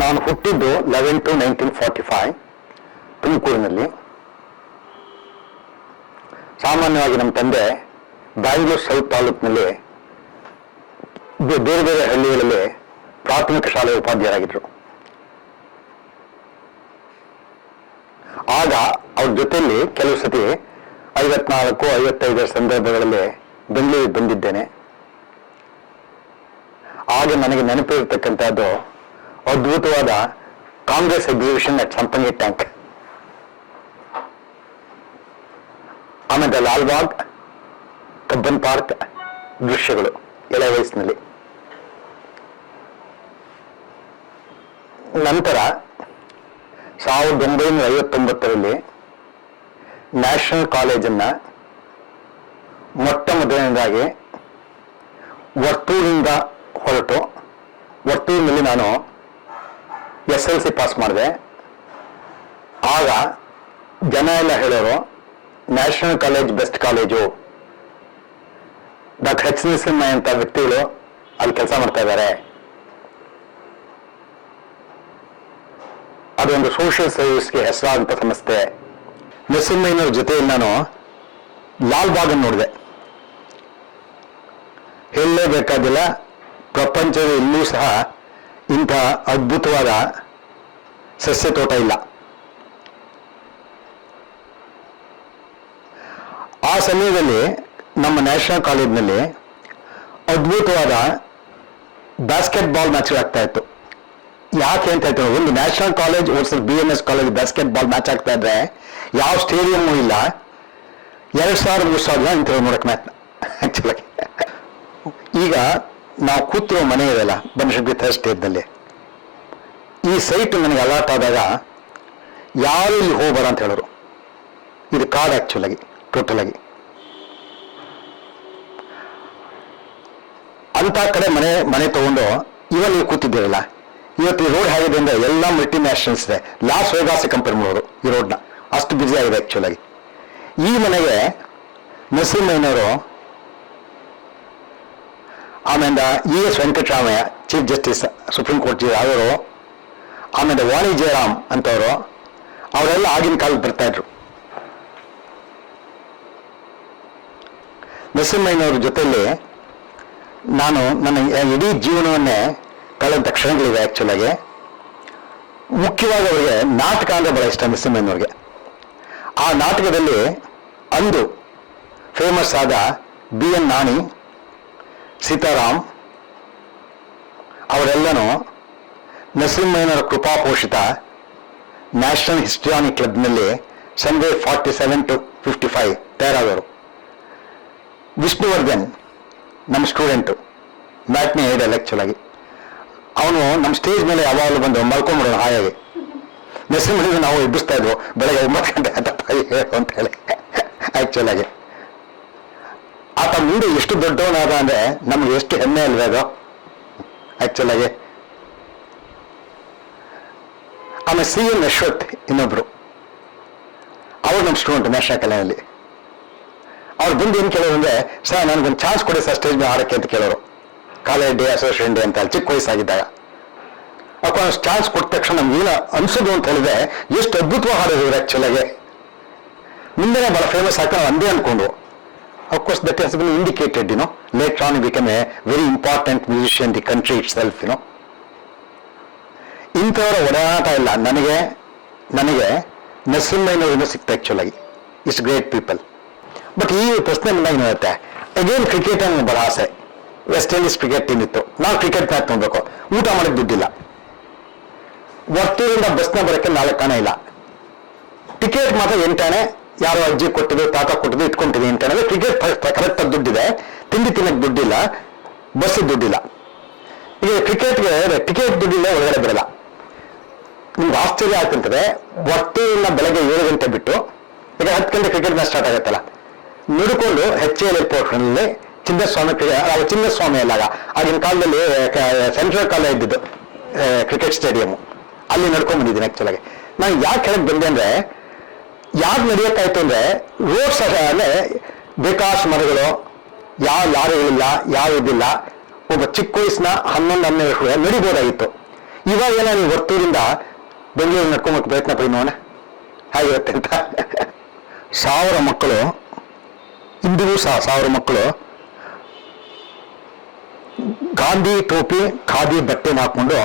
ನಾನು ಹುಟ್ಟಿದ್ದು eleven two nineteen forty five ತುಮಕೂರಿನಲ್ಲಿ. ಸಾಮಾನ್ಯವಾಗಿ ನಮ್ಮ ತಂದೆ ಬ್ಯಾಂಗ್ಳೂರ್ ಸೌತ್ ತಾಲೂಕಿನಲ್ಲಿ ಬೇರೆ ಬೇರೆ ಹಳ್ಳಿಗಳಲ್ಲಿ ಪ್ರಾಥಮಿಕ ಶಾಲೆಯ ಉಪಾಧ್ಯಾಯರಾಗಿದ್ದರು ಆಗ ಅವ್ರ ಜೊತೆಯಲ್ಲಿ ಕೆಲವು ಸತಿ ಐವತ್ನಾಲ್ಕು ಐವತ್ತೈದರ ಸಂದರ್ಭಗಳಲ್ಲಿ ಬೆಂಗಳೂರಿಗೆ ಬಂದಿದ್ದೇನೆ. ಆಗ ನನಗೆ ನೆನಪಿರತಕ್ಕಂಥದ್ದು ಅದ್ಭುತವಾದ ಕಾಂಗ್ರೆಸ್ ಎಕ್ಸಿಬಿಷನ್ ಅಟ್ ಟ್ಯಾಂಕ್ ಆಮೇಲೆ ಲಾಲ್ಬಾಗ್, ಕಬ್ಬನ್ ಪಾರ್ಕ್ ದೃಶ್ಯಗಳು ಎಳೆ ವಯಸ್ಸಿನಲ್ಲಿ. ನಂತರ ಸಾವಿರದ ಒಂಬೈನೂರ ಐವತ್ತೊಂಬತ್ತರಲ್ಲಿ ನ್ಯಾಷನಲ್ ಕಾಲೇಜನ್ನ ಮೊಟ್ಟ ಮೊದಲನೇದಾಗಿ ವರ್ತೂರಿಂದ ಹೊರಟು, ವರ್ತೂರಿನಲ್ಲಿ ನಾನು ಎಸ್ ಎಲ್ ಸಿ ಪಾಸ್ ಮಾಡಿದೆ. ಆಗ ಜನ ಎಲ್ಲ ಹೇಳೋರು, national college best college. Doctor H Narasimha ಅಂತ ವ್ಯಕ್ತಿಗಳು ಅಲ್ಲಿ ಕೆಲಸ ಮಾಡ್ತಾ ಇದ್ದಾರೆ. ಅದೊಂದು ಸೋಷಿಯಲ್ ಸರ್ವಿಸ್ಗೆ ಹೆಸರಾದಂಥ ಸಂಸ್ಥೆ. ನರಸಿಂಹಯ್ಯನವ್ರ ಜೊತೆಯಲ್ಲಿ ನಾನು ಲಾಲ್ ಬಾಗ್ ನೋಡಿದೆ. ಹೇಳಲೇಬೇಕಾದಿಲ್ಲ ಪ್ರಪಂಚದ ಇಲ್ಲೂ ಸಹ ಇಂಥ ಅದ್ಭುತವಾದ ಸಸ್ಯ ತೋಟ ಇಲ್ಲ. ಆ ಸಮಯದಲ್ಲಿ ನಮ್ಮ ನ್ಯಾಷನಲ್ ಕಾಲೇಜ್ನಲ್ಲಿ ಅದ್ಭುತವಾದ ಬಾಸ್ಕೆಟ್ ಬಾಲ್ ಆಗ್ತಾ ಇತ್ತು. ಯಾಕೆ ಅಂತ ಹೇಳ್ತಾರೆ ಒಂದು national college versus B N S college basketball match ಆಗ್ತಾ ಇದ್ರೆ ಯಾವ ಸ್ಟೇಡಿಯಮ್ಮು ಇಲ್ಲ. ಎರಡು ಸಾವಿರ ಮೂರು ಸಾವಿರ ಜನ ಹೇಳಿ ನೋಡಕ್ ಮ್ಯಾಚ್ ಆಕ್ಚುಲಿ ಈಗ ನಾವು ಕೂತಿರೋ ಮನೆ ಇದೆಯಲ್ಲ, ಬನಶಂಕರಿ ಥರ್ಡ್ ಸ್ಟೇಜ್ನಲ್ಲಿ ಈ ಸೈಟ್ ನನಗೆ ಅಲರ್ಟ್ ಆದಾಗ ಯಾರು ಇಲ್ಲಿ ಹೋಗ್ಬಾರ ಅಂತ ಹೇಳೋರು. ಇದು ಕಾಡ್ ಆಕ್ಚುಲ್ ಆಗಿ ಟೋಟಲ್ ಆಗಿ. ಅಂತ ಕಡೆ ಮನೆ ಮನೆ ತಗೊಂಡು ಇವಾಗ ನೀವು ಕೂತಿದ್ದೀರಲ್ಲ, ಇವತ್ತು ಈ ರೋಡ್ ಹೇಗಿದೆ ಅಂದ್ರೆ ಎಲ್ಲ ಮಲ್ಟಿ ನ್ಯಾಷನಲ್ಸ್ ಇದೆ. ಲಾಸ್ ವೇಗಾಸ್ ಕಂಪೇರ್ ಮಾಡೋರು ಈ ರೋಡ್ನ ಅಷ್ಟು ಬ್ಯುಸಿ ಆಗಿದೆ ಆಕ್ಚುಲ್ ಆಗಿ. ಈ ಮನೆಗೆ ನರಸಿಂಹಯ್ಯನವರು ಆಮೇಲೆ E S Venkataramaiah chief justice supreme court ಅವರು ಆಮೇಲೆ ವಾಣಿ ಜಯರಾಮ್ ಅಂತವರು, ಅವರೆಲ್ಲ ಆಗಿನ ಕಾಲಕ್ಕೆ ಬರ್ತಾಯಿದ್ರು ನರಸಿಂಹಯ್ಯನವ್ರ ಜೊತೆಯಲ್ಲಿ ನಾನು ನನ್ನ ಇಡೀ ಜೀವನವನ್ನೇ ಕಳೆದ ಕ್ಷಣಗಳಿವೆ ಆ್ಯಕ್ಚುಲಾಗಿ ಮುಖ್ಯವಾಗಿ ಅವರಿಗೆ ನಾಟಕ ಅಂದರೆ ಬಹಳ ಇಷ್ಟ ನರಸಿಂಹಯ್ಯನವ್ರಿಗೆ. ಆ ನಾಟಕದಲ್ಲಿ ಅಂದು ಫೇಮಸ್ ಆದ ಬಿ ಎನ್ ನಾಣಿ ಸೀತಾರಾಮ್ ಅವರೆಲ್ಲನೂ ನರಸಿಂಹಯ್ಯನವರ ಕೃಪಾಪೋಷಿತ national histrionic ಕ್ಲಬ್ನಲ್ಲಿ Sunday forty seven to fifty five ತಯಾರಾದವರು. Vishnuvardhan, ನಮ್ಮ ಸ್ಟೂಡೆಂಟು, ಮ್ಯಾಟ್ನೇ ಐಡಲ್ ಆಗಿ. ಅವನು ನಮ್ಮ ಸ್ಟೇಜ್ ಮೇಲೆ ಯಾವಾಗಲೂ ಬಂದು ಮಲ್ಕೊಂಬಿಡೋಣ ಹಾಯಾಗಿ ನರಸಿಂಹಯ್ಯನ ನಾವು ಎಬ್ಬಿಸ್ತಾ ಇದ್ವು, ಬೆಳಗ್ಗೆ ಒಂಬತ್ತು ಗಂಟೆ ಆತಪ್ಪ ಹೇಳು ಅಂತ ಹೇಳಿ. ಆಗಿ. ಆತ ಮುಂದೆ ಎಷ್ಟು ದೊಡ್ಡವನಾದ ಅಂದ್ರೆ ನಮ್ಗೆ ಎಷ್ಟು ಹೆಮ್ಮೆ ಅಲ್ವೇ ಅದು? ಆಗಿ. ಆಮೇಲೆ ಸಿ ಎನ್ ಅಶ್ವಥ್ ಇನ್ನೊಬ್ರು. ಅವ್ರು ನಮ್ಮ ಸ್ಟೂಡೆಂಟ್ ನ್ಯಾಷನಲ್ ಕಲೆಯಲ್ಲಿ ಅವ್ರು ಬಂದು ಏನು ಕೇಳೋರು ಅಂದ್ರೆ, ಸರ್, ನನಗೊಂದು ಚಾನ್ಸ್ ಕೊಡಿ ಸರ್ ಸ್ಟೇಜ್ ಮೇಲೆ ಆಡಕ್ಕೆ ಅಂತ ಕೇಳೋರು. ಕಾಲೇಜ್ ಡೇ ಅಸೋಸಿಯೇಷನ್ ಡೇ ಅಂತ ಹೇಳಿ, ಚಿಕ್ಕ ವಯಸ್ಸಾಗಿದ್ದಾಗ. ಅಪ್ಪ ಚಾನ್ಸ್ ಕೊಟ್ಟ ತಕ್ಷಣ ನಮ್ಗೆ ಏನು ಅನ್ಸೋದು ಅಂತ ಹೇಳಿದ್ರೆ, ಎಷ್ಟು ಅದ್ಭುತವಾಗಿ ಹಾಡಿದ್ರು ಆ್ಯಕ್ಚುಲಾಗಿ ಮುಂದೆ ಬಹಳ ಫೇಮಸ್ ಆಗ್ತಾ ಅಂದೇ ಅಂದೇ ಅನ್ಕೊಂಡು been indicated, you know. Later on he became a very important musician in the country itself, you know. ಇಂಥವರ ಒಡನಾಟ ಇಲ್ಲ. ನನಗೆ ನನಗೆ ನರಸಿಂಹಯ್ಯನವರಿಂದ ಸಿಕ್ತ ಆ್ಯಕ್ಚುಲಾಗಿ ಇಟ್ಸ್ ಗ್ರೇಟ್ ಪೀಪಲ್ ಬಟ್ ಈ ಪ್ರಶ್ನೆ ಬಂದಾಗ ಏನಿರುತ್ತೆ ಅಗೇನ್ ಕ್ರಿಕೆಟ್ ಅನ್ನೋ ಬಹಳ ಆಸೆ. ವೆಸ್ಟ್ ಇಂಡೀಸ್ ಕ್ರಿಕೆಟ್ ಟೀಮ್ ಇತ್ತು. ನಾವು ಕ್ರಿಕೆಟ್ ಮ್ಯಾಚ್ ನೋಡಬೇಕು. ಊಟ ಮಾಡಕ್ಕೆ ದುಡ್ಡಿಲ್ಲ. ವರ್ತೂರಿಂದ ಬಸ್ನ ಬರೋಕ್ಕೆ ನಾಲ್ಕು ಕಾಣ ಇಲ್ಲ. ಟಿಕೆಟ್ ಮಾತ್ರ ಎಂಟಾಣೆ ಯಾರೋ ಅಜ್ಜಿ ಕೊಟ್ಟಿದ್ದು ತಾತ ಕೊಟ್ಟಿದ್ದು ಇಟ್ಕೊಂತೀನಿ ಹೇಳಿದ್ರೆ ಕ್ರಿಕೆಟ್ ಕರೆಕ್ಟಾಗಿ ದುಡ್ಡಿದೆ. ತಿಂಡಿ ತಿನ್ನಕ್ ದುಡ್ಡಿಲ್ಲ ಬಸ್ ದುಡ್ಡಿಲ್ಲ. ಈಗ ಕ್ರಿಕೆಟ್ಗೆ ಟಿಕೆಟ್ ದುಡ್ಡಿಲ್ಲ, ಒಳಗಡೆ ಬರಲ್ಲ. ನಿಮ್ಗೆ ಆಶ್ಚರ್ಯ ಆಗ್ತಿರ್ತದೆ ಇಲ್ಲ ಬೆಳಗ್ಗೆ ಏಳು ಗಂಟೆ ಬಿಟ್ಟು, ಈಗ ಹತ್ತು ಗಂಟೆ ಕ್ರಿಕೆಟ್ ಮ್ಯಾಚ್ ಸ್ಟಾರ್ಟ್ ಆಗುತ್ತಲ್ಲ, ನುಡ್ಕೊಂಡು ಹೆಚ್ ಎಲ್ ಏರ್ಪೋರ್ಟ್ನಲ್ಲಿ ಚಿನ್ನಸ್ವಾಮಿ ಕ್ರಿಕೆಟ್ ಚಿನ್ನಸ್ವಾಮಿ ಅಲ್ಲಾಗ, ಆಗಿನ ಕಾಲದಲ್ಲಿ ಸೆಂಟ್ರಲ್ ಕಾಲ ಇದ್ದಿದ್ದು ಕ್ರಿಕೆಟ್ ಸ್ಟೇಡಿಯಂ ಅಲ್ಲಿ ನಡ್ಕೊಂಡ್ ಬಂದಿದ್ದೀನಿ ಆಕ್ಚುಲಾಗಿ ನಾನು ಯಾಕೆ ಕೆಳಗೆ ಬಂದೆ ಅಂದ್ರೆ ಯಾಕೆ ನಡೆಯೋಕ್ಕಾಯ್ತು ಅಂದ್ರೆ ರೋಡ್ ಅಂದ್ರೆ ಬೇಕಾಷ್ಟು ಮರಗಳು ಯಾವ ಲಾರಿಗಳಿಲ್ಲ ಯಾವ ಇದಿಲ್ಲ ಒಬ್ಬ ಚಿಕ್ಕ ವಯಸ್ಸಿನ ಹನ್ನೊಂದು, ಹನ್ನೆರಡು ಕೂಡ ನಡಿಬೋದಾಗಿತ್ತು. ಇವಾಗ ಏನೋ ನೀವು ಹೊತ್ತೂರಿಂದ ಬೆಂಗಳೂರು ನಡ್ಕೊಂಬಕ್ಕೆ ಪ್ರಯತ್ನ ಪಡಿ ನೋಡೋಣ ಹಾಗಿರುತ್ತೆ ಅಂತ. ಸಾವಿರ ಮಕ್ಕಳು, ಇಂದಿಗೂ ಸಹ ಸಾವಿರ ಮಕ್ಕಳು, ಗಾಂಧಿ ಟೋಪಿ ಖಾದಿ ಬಟ್ಟೆನ ಹಾಕೊಂಡು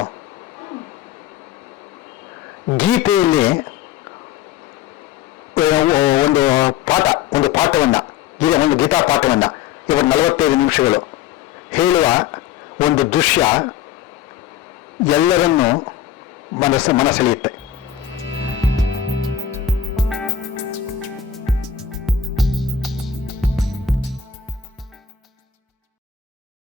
ಗೀತೆಯಲ್ಲಿ ಒಂದು ಪಾಠ, ಒಂದು ಪಾಠವನ್ನು, ಈಗ ಒಂದು ಗೀತಾ ಪಾಠವನ್ನು ಇವತ್ತು ನಲವತ್ತೈದು ನಿಮಿಷಗಳು ಹೇಳುವ ಒಂದು ದೃಶ್ಯ ಎಲ್ಲರನ್ನೂ ಮನಸ್ಸು ಮನಸೆಳೆಯುತ್ತೆ